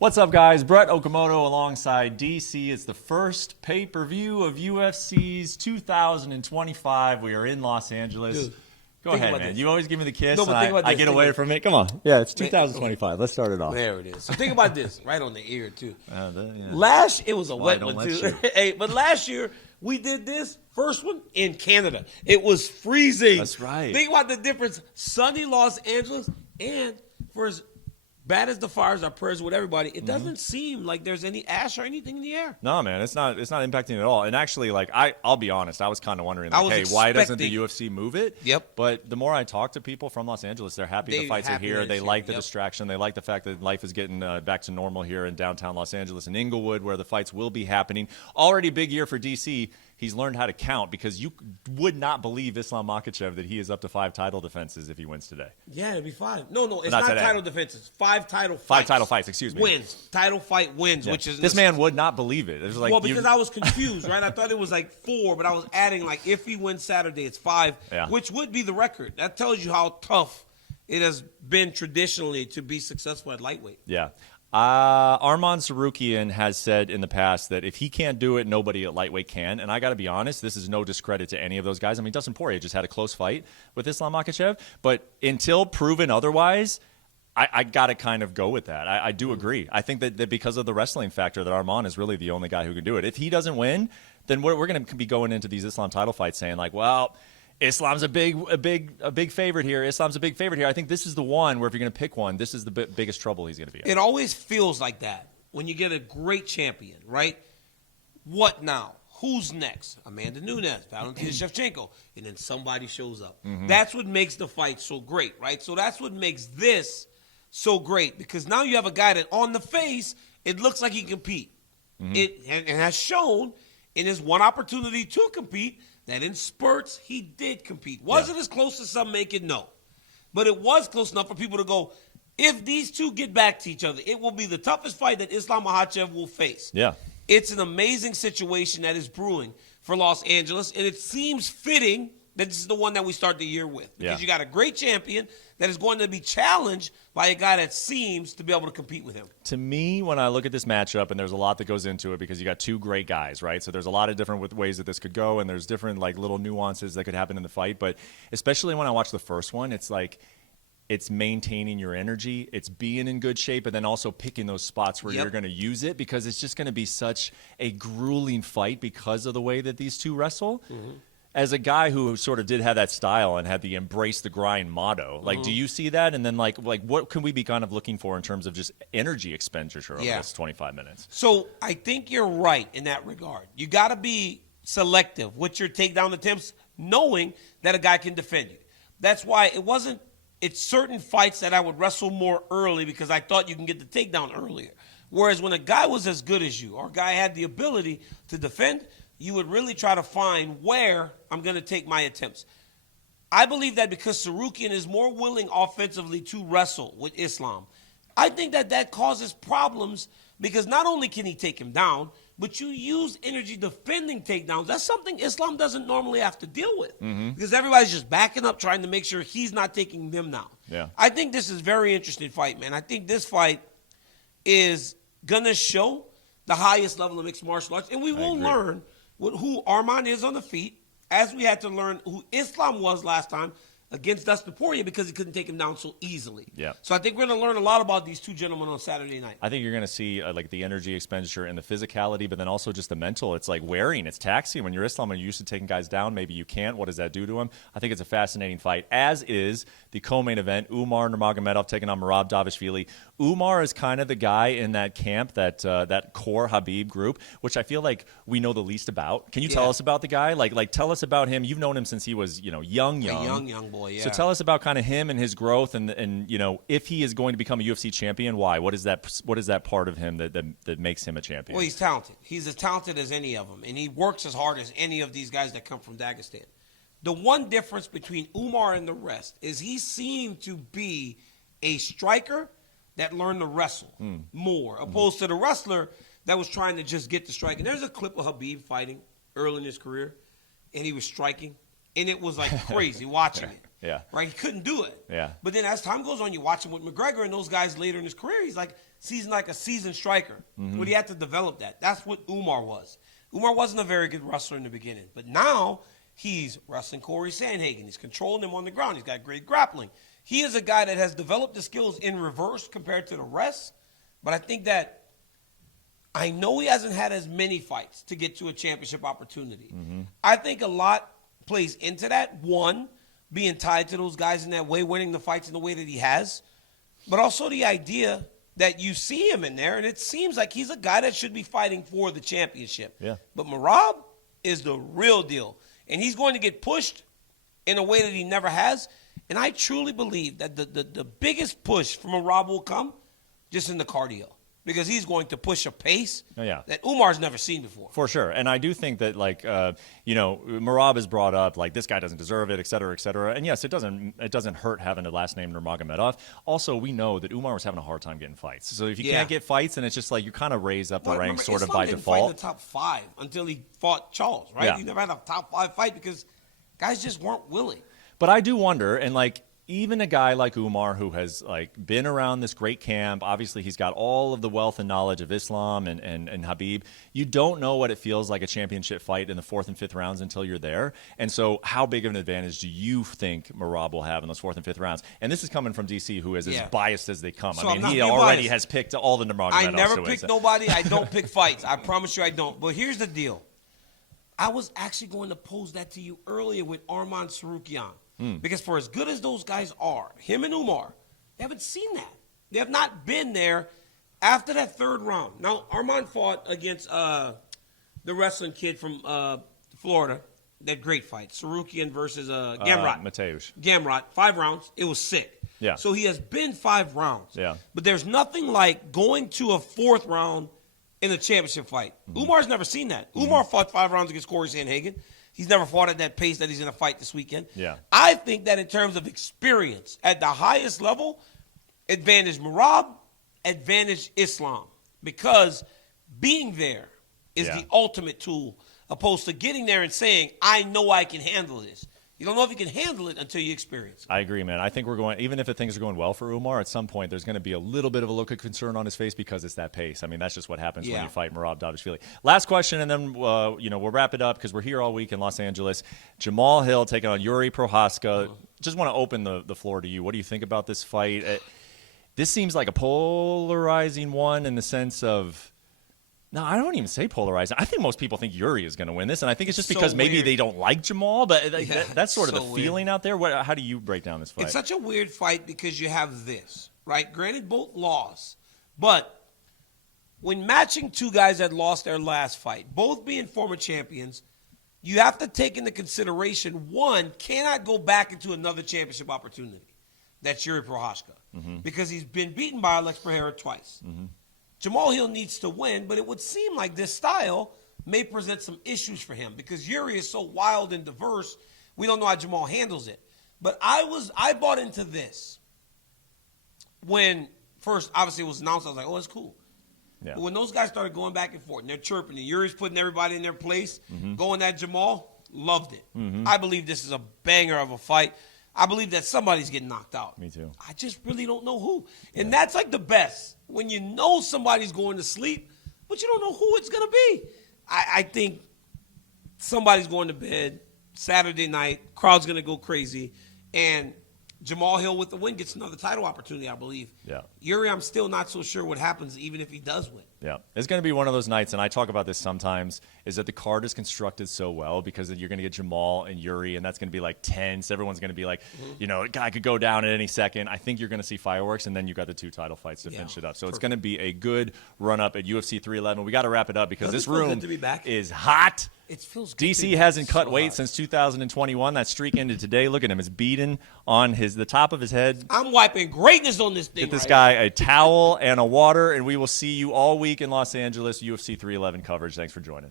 What's up, guys? Brett Okamoto alongside DC. It's the first pay-per-view of UFC's 2025. We are in Los Angeles. Dude, Go ahead, man. You always give me the kiss, No, and but think about I this. get Think away about- from it. Come on. Yeah, it's 2025. Let's start it off. There it is. So think about this, right on the ear too. Yeah. It was a wet don't one let too. Hey, but last year we did this first one in Canada. It was freezing. That's right. Think about the difference. Sunny Los Angeles, and for as bad as the fires, our prayers with everybody, it doesn't seem like there's any ash or anything in the air. No, man, it's not impacting at all. And actually, like, I'll be honest, I was kind of wondering, I like, was hey, why doesn't the expecting- UFC move it? Yep. But the more I talk to people from Los Angeles, they're happy the They're fights are happy here. that They it's like here. the Yep. distraction. They like the fact that life is getting back to normal here in downtown Los Angeles and Inglewood, where the fights will be happening. Already big year for DC. He's learned how to count, because you would not believe Islam Makhachev that he is up to 5 title defenses if he wins today. Yeah, it'd be 5. No, it's Not not today. title defenses. 5 title fights. 5 title fights, excuse me. Wins. Title fight wins, Yeah. which is This man would not believe it. It was like, well, because I was confused, right? I thought it was like 4, but I was adding, like, if he wins Saturday, it's 5, Yeah. which would be the record. That tells you how tough it has been traditionally to be successful at lightweight. Yeah. Arman Tsarukyan has said in the past that if he can't do it, nobody at lightweight can. And I got to be honest, this is no discredit to any of those guys. I mean, Dustin Poirier just had a close fight with Islam Makhachev. But until proven otherwise, I got to kind of go with that. I do agree. I think that because of the wrestling factor, that Arman is really the only guy who can do it. If he doesn't win, then we're going to be going into these Islam title fights saying, like, well, Islam's a big favorite here. Islam's a big favorite here. I think this is the one where if you're going to pick one, this is the biggest trouble he's going to be in. It always feels like that when you get a great champion, right? What now? Who's next? Amanda Nunes, Valentina Shevchenko, and then somebody shows up. That's what makes the fight so great, right? So that's what makes this so great, because now you have a guy that on the face, it looks like he can compete. It has shown in his one opportunity to compete that in spurts he did compete. Wasn't as close as some make it, no. But it was close enough for people to go, if these two get back to each other, it will be the toughest fight that Islam Makhachev will face. Yeah. It's an amazing situation that is brewing for Los Angeles, and it seems fitting that this is the one that we start the year with. Because you got a great champion that is going to be challenged by a guy that seems to be able to compete with him. To me, when I look at this matchup, and there's a lot that goes into it because you got two great guys, right? So there's a lot of different ways that this could go, and there's different like little nuances that could happen in the fight. But especially when I watch the first one, it's like it's maintaining your energy, it's being in good shape, and then also picking those spots where you're going to use it, because it's just going to be such a grueling fight because of the way that these two wrestle. As a guy who sort of did have that style and had the embrace the grind motto, like, do you see that? And then like what can we be kind of looking for in terms of just energy expenditure over this 25 minutes? So I think you're right in that regard. You got to be selective with your takedown attempts, knowing that a guy can defend you. That's why it's certain fights that I would wrestle more early, because I thought you can get the takedown earlier. Whereas when a guy was as good as you, or a guy had the ability to defend, you would really try to find where I'm going to take my attempts. I believe that because Tsarukyan is more willing offensively to wrestle with Islam, I think that causes problems, because not only can he take him down, but you use energy defending takedowns. That's something Islam doesn't normally have to deal with, because everybody's just backing up, trying to make sure he's not taking them down. Yeah. I think this is a very interesting fight, man. I think this fight is going to show the highest level of mixed martial arts, and we will learn who Arman is on the feet, as we had to learn who Islam was last time against Dustin Poirier, because he couldn't take him down so easily. Yeah. So I think we're going to learn a lot about these two gentlemen on Saturday night. I think you're going to see like the energy expenditure and the physicality, but then also just the mental. It's like wearing, it's taxing. When you're Islam and you're used to taking guys down, maybe you can't. What does that do to him? I think it's a fascinating fight, as is the co-main event, Umar Nurmagomedov taking on Merab Dvalishvili. Umar is kind of the guy in that camp, that core Habib group, which I feel like we know the least about. Can you tell us about the guy? Like tell us about him. You've known him since he was, young. A young boy, yeah. So tell us about kind of him and his growth, and if he is going to become a UFC champion, why? What is that part of him that makes him a champion? Well, he's talented. He's as talented as any of them, and he works as hard as any of these guys that come from Dagestan. The one difference between Umar and the rest is he seemed to be a striker that learned to wrestle more, opposed to the wrestler that was trying to just get the strike. And there's a clip of Habib fighting early in his career, and he was striking, and it was like crazy watching it. Yeah. Right? He couldn't do it. Yeah. But then as time goes on, you watch him with McGregor and those guys later in his career, he's like, seasoned like a seasoned striker, but he had to develop that. That's what Umar was. Umar wasn't a very good wrestler in the beginning, but now he's wrestling Corey Sandhagen. He's controlling him on the ground. He's got great grappling. He is a guy that has developed the skills in reverse compared to the rest, but I think that I know he hasn't had as many fights to get to a championship opportunity. I think a lot plays into that. One, being tied to those guys in that way, winning the fights in the way that he has, but also the idea that you see him in there, and it seems like he's a guy that should be fighting for the championship. Yeah. But Merab is the real deal, and he's going to get pushed in a way that he never has, and I truly believe that the biggest push from Merab will come just in the cardio, because he's going to push a pace that Umar's never seen before. For sure. And I do think that, like, Merab is brought up, like, this guy doesn't deserve it, et cetera, et cetera. And, yes, it doesn't hurt having a last name Nurmagomedov. Also, we know that Umar was having a hard time getting fights. So if you can't get fights, then it's just like you kind of raise up the ranks sort of by Islam didn't default. fight in the top 5 until he fought Charles, right? Yeah. He never had a top 5 fight because guys just weren't willing. But I do wonder, and, like, even a guy like Umar, who has, like, been around this great camp, obviously he's got all of the wealth and knowledge of Islam and Habib, you don't know what it feels like a championship fight in the 4th and 5th rounds until you're there. And so how big of an advantage do you think Merab will have in those 4th and 5th rounds? And this is coming from DC, who is as biased as they come. So I mean, he already has picked all the Nurmagomedovs. I never pick nobody. I don't pick fights. I promise you I don't. But here's the deal. I was actually going to pose that to you earlier with Arman Tsarukyan. Because for as good as those guys are, him and Umar, they haven't seen that. They have not been there after that 3rd round. Now, Arman fought against the wrestling kid from Florida. That great fight. Tsarukyan versus Gamrot. Mateusz. Gamrot. 5 rounds. It was sick. Yeah. So he has been 5 rounds. Yeah. But there's nothing like going to a 4th round in a championship fight. Umar's never seen that. Umar fought 5 rounds against Corey Sandhagen. He's never fought at that pace that he's going to fight this weekend. Yeah. I think that in terms of experience at the highest level, advantage Merab, advantage Islam. Because being there is the ultimate tool, opposed to getting there and saying, I know I can handle this. You don't know if you can handle it until you experience it. I agree, man. I think we're going, even if things are going well for Umar, at some point there's going to be a little bit of a look of concern on his face because it's that pace. I mean, that's just what happens when you fight Merab Dvalishvili. Last question, and then we'll wrap it up because we're here all week in Los Angeles. Jamahal Hill taking on Jiri Prochazka. Just want to open the floor to you. What do you think about this fight? This seems like a polarizing one in the sense of, no, I don't even say polarizing. I think most people think Jiri is going to win this, and I think it's just because maybe they don't like Jamal, but that's sort of the feeling out there. How do you break down this fight? It's such a weird fight because you have this, right? Granted, both lost, but when matching 2 guys that lost their last fight, both being former champions, you have to take into consideration, one, cannot go back into another championship opportunity. That's Jiri Prochazka, because he's been beaten by Alex Pereira twice. Jamahal Hill needs to win, but it would seem like this style may present some issues for him because Jiri is so wild and diverse. We don't know how Jamal handles it. But I bought into this when first, obviously, it was announced. I was like, oh, it's cool. Yeah. But when those guys started going back and forth and they're chirping and Jiri's putting everybody in their place, going at Jamal, loved it. I believe this is a banger of a fight. I believe that somebody's getting knocked out. Me too. I just really don't know who. And that's like the best. When you know somebody's going to sleep, but you don't know who it's going to be. I think somebody's going to bed Saturday night. Crowd's going to go crazy. And Jamahal Hill with the win gets another title opportunity, I believe. Yeah. Jiri, I'm still not so sure what happens even if he does win. Yeah. It's going to be one of those nights, and I talk about this sometimes, is that the card is constructed so well because you're going to get Jamal and Jiri, and that's going to be like tense. Everyone's going to be like, a guy could go down at any second. I think you're going to see fireworks, and then you got the 2 title fights to finish it up. So it's going to be a good run-up at UFC 311. We got to wrap it up because this room is hot. It feels good. DC hasn't cut weight since 2021. That streak ended today. Look at him. It's beaten on the top of his head. I'm wiping greatness on this thing. Get this guy a towel and a water, and we will see you all week in Los Angeles, UFC 311 coverage. Thanks for joining.